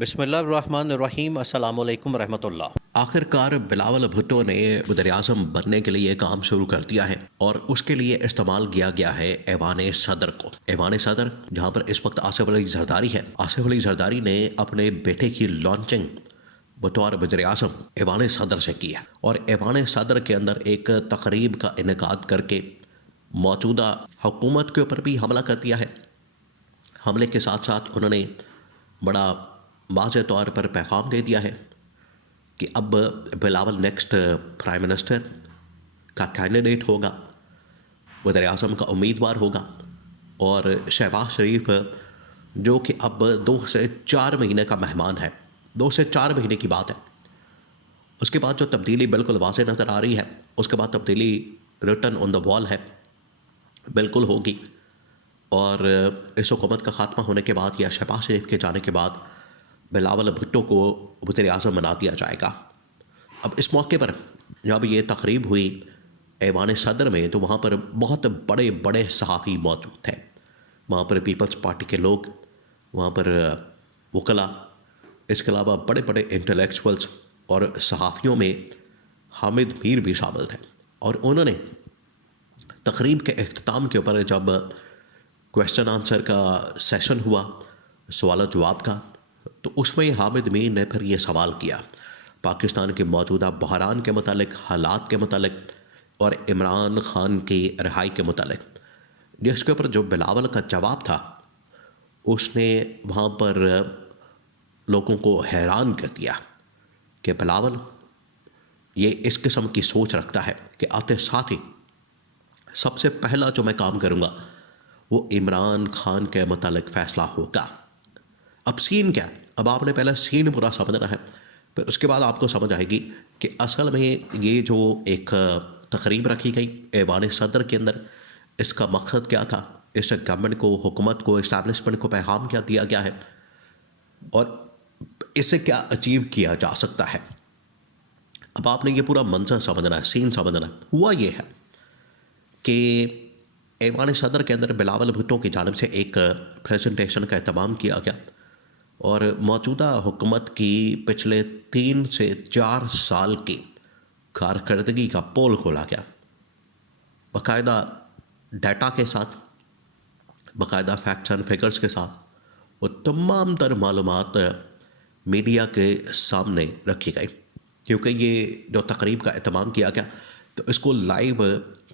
بسم اللہ الرحمن الرحیم۔ السلام علیکم ورحمۃ اللہ۔ آخر کار بلاول بھٹو نے وزیر اعظم بننے کے لیے کام شروع کر دیا ہے اور اس کے لیے استعمال کیا گیا ہے ایوان صدر کو۔ ایوان صدر جہاں پر اس وقت آصف علی زرداری ہے، آصف علی زرداری نے اپنے بیٹے کی لانچنگ بطور وزیر اعظم ایوان صدر سے کی ہے، اور ایوان صدر کے اندر ایک تقریب کا انعقاد کر کے موجودہ حکومت کے اوپر بھی حملہ کر دیا ہے۔ حملے کے ساتھ ساتھ انہوں نے بڑا واضح طور پر پیغام دے دیا ہے کہ اب بلاول نیکسٹ پرائم منسٹر کا کینڈیڈیٹ ہوگا، وزیر اعظم کا امیدوار ہوگا، اور شہباز شریف جو کہ اب 2 سے 4 مہینے کا مہمان ہے، 2 سے 4 مہینے کی بات ہے۔ اس کے بعد جو تبدیلی بالکل واضح نظر آ رہی ہے، اس کے بعد تبدیلی ریٹن آن دا وال ہے، بالکل ہوگی، اور اس حکومت کا خاتمہ ہونے کے بعد یا شہباز شریف کے جانے کے بعد بلاول بھٹو کو وزیر اعظم بنا دیا جائے گا۔ اب اس موقع پر جب یہ تقریب ہوئی ایوان صدر میں، تو وہاں پر بہت بڑے بڑے صحافی موجود تھے، وہاں پر پیپلز پارٹی کے لوگ، وہاں پر وکلاء، اس کے علاوہ بڑے بڑے انٹلیکچوئلز، اور صحافیوں میں حامد میر بھی شامل تھے۔ اور انہوں نے تقریب کے اختتام کے اوپر جب کویسچن آنسر کا سیشن ہوا، سوال و جواب کا، تو اس میں حامد میر نے پھر یہ سوال کیا پاکستان کے موجودہ بحران کے متعلق، حالات کے متعلق، اور عمران خان کی رہائی کے متعلق، جس کے اوپر جو بلاول کا جواب تھا اس نے وہاں پر لوگوں کو حیران کر دیا کہ بلاول یہ اس قسم کی سوچ رکھتا ہے کہ آتے ساتھ ہی سب سے پہلا جو میں کام کروں گا وہ عمران خان کے متعلق فیصلہ ہوگا۔ اب سین کیا؟ اب آپ نے پہلے سین پورا سمجھنا ہے، پھر اس کے بعد آپ کو سمجھ آئے گی کہ اصل میں یہ جو ایک تقریب رکھی گئی ایوان صدر کے اندر، اس کا مقصد کیا تھا، اس سے گورنمنٹ کو، حکومت کو، اسٹیبلشمنٹ کو پیغام کیا دیا گیا ہے، اور اسے کیا اچیو کیا جا سکتا ہے۔ اب آپ نے یہ پورا منظر سمجھنا ہے، سین سمجھنا ہے۔ ہوا یہ ہے کہ ایوان صدر کے اندر بلاول بھٹو کی جانب سے ایک پریزنٹیشن کا اہتمام کیا گیا، اور موجودہ حکومت کی پچھلے 3 سے 4 سال کی کارکردگی کا پول کھولا گیا، باقاعدہ ڈیٹا کے ساتھ، باقاعدہ فیکٹس اینڈ فگرز کے ساتھ، وہ تمام تر معلومات میڈیا کے سامنے رکھی گئی، کیونکہ یہ جو تقریب کا اہتمام کیا گیا تو اس کو لائیو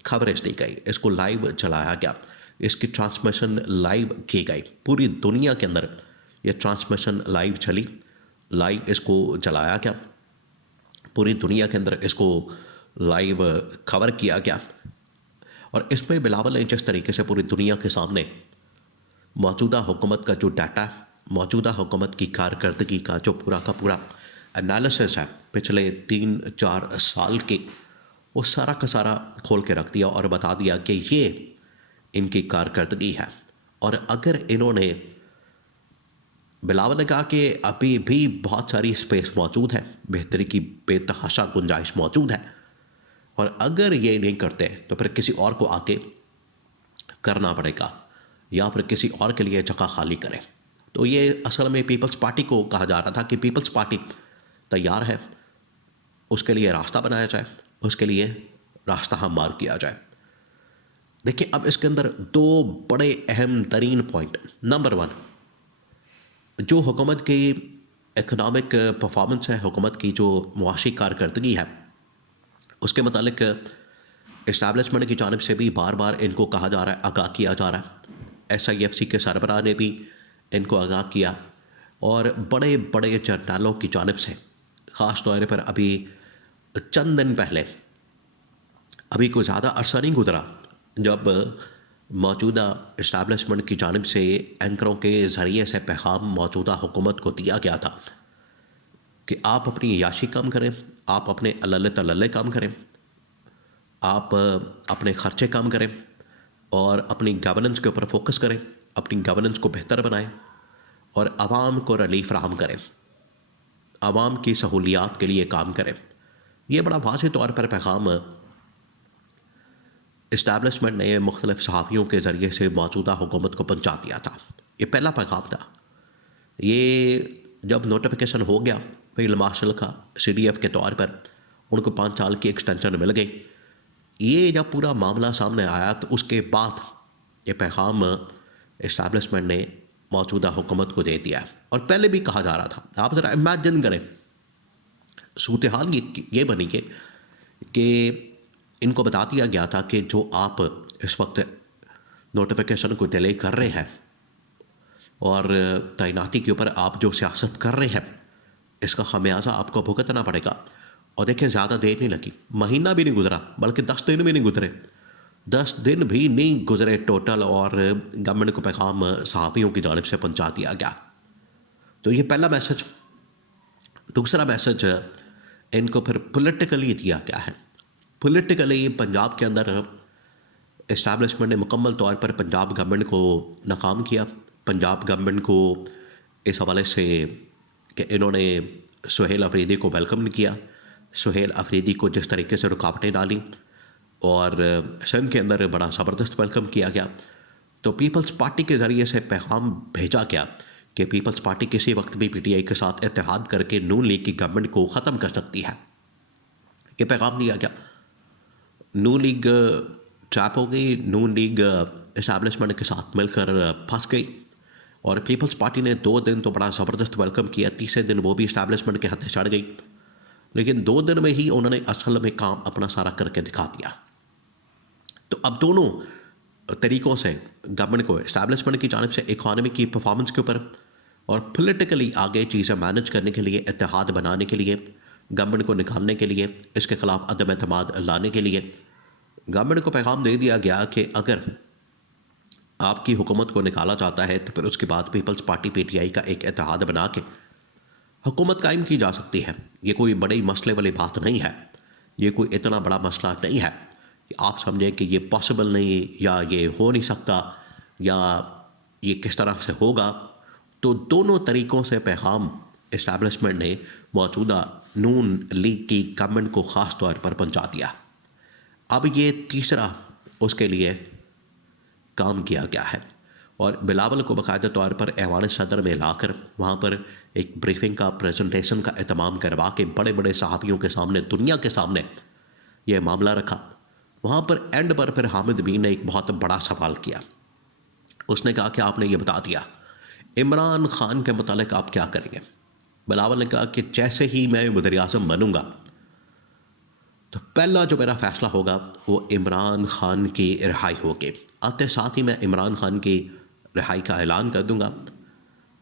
کوریج دی گئی، اس کو لائیو چلایا گیا، اس کی ٹرانسمیشن لائیو کی گئی، پوری دنیا کے اندر یہ ٹرانسمیشن لائیو چلی، لائیو اس کو چلایا گیا، پوری دنیا کے اندر اس کو لائیو کور کیا گیا۔ اور اس میں بلاول نے جس طریقے سے پوری دنیا کے سامنے موجودہ حکومت کا جو ڈیٹا، موجودہ حکومت کی کارکردگی کا جو پورا کا پورا انالیسس ہے پچھلے 3-4 سال کے، وہ سارا کا سارا کھول کے رکھ دیا اور بتا دیا کہ یہ ان کی کارکردگی ہے۔ اور اگر انہوں نے، بلاول نے کہا کہ ابھی بھی بہت ساری اسپیس موجود ہے، بہتری کی بے تحاشا گنجائش موجود ہے، اور اگر یہ نہیں کرتے تو پھر کسی اور کو آ کے کرنا پڑے گا، یا پھر کسی اور کے لیے جگہ خالی کریں۔ تو یہ اصل میں پیپلز پارٹی کو کہا جا رہا تھا کہ پیپلز پارٹی تیار ہے، اس کے لیے راستہ بنایا جائے، اس کے لیے راستہ ہموار کیا جائے۔ دیکھیں اب اس کے اندر 2 بڑے اہم ترین پوائنٹ۔ نمبر 1، جو حکومت کی اکنامک پرفارمنس ہے، حکومت کی جو معاشی کارکردگی ہے، اس کے متعلق اسٹیبلشمنٹ کی جانب سے بھی بار بار ان کو کہا جا رہا ہے، آگاہ کیا جا رہا ہے، SIFC کے سربراہ نے بھی ان کو آگاہ کیا، اور بڑے بڑے جرنیلوں کی جانب سے، خاص طور پر ابھی چند دن پہلے، ابھی کوئی زیادہ عرصہ نہیں گزرا، جب موجودہ اسٹیبلشمنٹ کی جانب سے اینکروں کے ذریعے سے پیغام موجودہ حکومت کو دیا گیا تھا کہ آپ اپنی عیاشی کم کریں، آپ اپنے اللہ تللے کم کریں، آپ اپنے خرچے کم کریں، اور اپنی گورننس کے اوپر فوکس کریں، اپنی گورننس کو بہتر بنائیں، اور عوام کو ریلیف فراہم کریں، عوام کی سہولیات کے لیے کام کریں۔ یہ بڑا واضح طور پر پیغام اسٹیبلشمنٹ نے مختلف صحافیوں کے ذریعے سے موجودہ حکومت کو پہنچا دیا تھا۔ یہ پہلا پیغام تھا۔ یہ جب نوٹیفیکیشن ہو گیا فیلڈ مارشل کا CDF کے طور پر ان کو 5 سال کی ایکسٹینشن مل گئی، یہ جب پورا معاملہ سامنے آیا تو اس کے بعد یہ پیغام اسٹیبلشمنٹ نے موجودہ حکومت کو دے دیا، اور پہلے بھی کہا جا رہا تھا۔ آپ ذرا امیجن کریں، صورتحال یہ بنی کہ ان کو بتا دیا گیا تھا کہ جو آپ اس وقت نوٹیفیکیشن کو ڈیلے کر رہے ہیں اور تعیناتی کے اوپر آپ جو سیاست کر رہے ہیں، اس کا خمیازہ آپ کو بھگتنا پڑے گا۔ اور دیکھیں زیادہ دیر نہیں لگی، مہینہ بھی نہیں گزرا، بلکہ 10 دن بھی نہیں گزرے، 10 دن بھی نہیں گزرے ٹوٹل، اور گورنمنٹ کو پیغام صحافیوں کی جانب سے پہنچا دیا گیا۔ تو یہ پہلا میسج۔ دوسرا میسج ان کو پھر پولیٹیکلی دیا گیا ہے۔ پولیٹیکلی پنجاب کے اندر اسٹیبلشمنٹ نے مکمل طور پر پنجاب گورنمنٹ کو ناکام کیا، پنجاب گورنمنٹ کو اس حوالے سے کہ انہوں نے سہیل افریدی کو ویلکم نہیں کیا، سہیل افریدی کو جس طریقے سے رکاوٹیں ڈالیں، اور سندھ کے اندر بڑا زبردست ویلکم کیا گیا۔ تو پیپلز پارٹی کے ذریعے سے پیغام بھیجا گیا کہ پیپلز پارٹی کسی وقت بھی PTI کے ساتھ اتحاد کر کے نون لیگ کی گورنمنٹ کو ختم کر سکتی ہے۔ یہ پیغام دیا گیا۔ نون لیگ ٹریپ ہو گئی، نون لیگ اسٹیبلشمنٹ کے ساتھ مل کر پھنس گئی، اور پیپلز پارٹی نے 2 دن تو بڑا زبردست ویلکم کیا، تیسرے دن وہ بھی اسٹیبلشمنٹ کے ہاتھ چڑھ گئی، لیکن 2 دن میں ہی انہوں نے اصل میں کام اپنا سارا کر کے دکھا دیا۔ تو اب دونوں طریقوں سے گورنمنٹ کو اسٹیبلشمنٹ کی جانب سے اکانومی کی پرفارمنس کے اوپر اور پولیٹیکلی آگے چیزیں مینج کرنے کے لیے، اتحاد بنانے کے لیے، گورنمنٹ کو نکالنے کے لیے، اس کے خلاف عدم اعتماد لانے کے لیے گورنمنٹ کو پیغام دے دیا گیا کہ اگر آپ کی حکومت کو نکالا جاتا ہے تو پھر اس کے بعد پیپلز پارٹی PTI کا ایک اتحاد بنا کے حکومت قائم کی جا سکتی ہے۔ یہ کوئی بڑے مسئلے والی بات نہیں ہے، یہ کوئی اتنا بڑا مسئلہ نہیں ہے کہ آپ سمجھیں کہ یہ پاسبل نہیں، یا یہ ہو نہیں سکتا، یا یہ کس طرح سے ہوگا۔ تو دونوں طریقوں سے پیغام اسٹیبلشمنٹ نے موجودہ نون لیگ کی گورنمنٹ کو خاص طور پر پہنچا دیا۔ اب یہ تیسرا اس کے لیے کام کیا گیا ہے، اور بلاول کو باقاعدہ طور پر ایوان صدر میں لا کر وہاں پر ایک بریفنگ کا، پریزنٹیشن کا اہتمام کروا کے بڑے بڑے صحافیوں کے سامنے، دنیا کے سامنے یہ معاملہ رکھا۔ وہاں پر اینڈ پر پھر حامد امین نے ایک بہت بڑا سوال کیا۔ اس نے کہا کہ آپ نے یہ بتا دیا، عمران خان کے متعلق آپ کیا کریں گے؟ بلاول نے کہا کہ جیسے ہی میں وزیر اعظم بنوں گا تو پہلا جو میرا فیصلہ ہوگا وہ عمران خان کی رہائی ہوگی، آتے ساتھ ہی میں عمران خان کی رہائی کا اعلان کر دوں گا،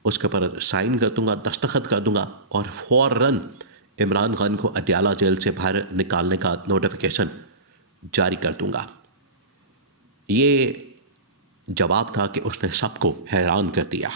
اس کے پر سائن کر دوں گا، دستخط کر دوں گا، اور فوراً عمران خان کو اڈیالہ جیل سے باہر نکالنے کا نوٹیفیکیشن جاری کر دوں گا۔ یہ جواب تھا کہ اس نے سب کو حیران کر دیا۔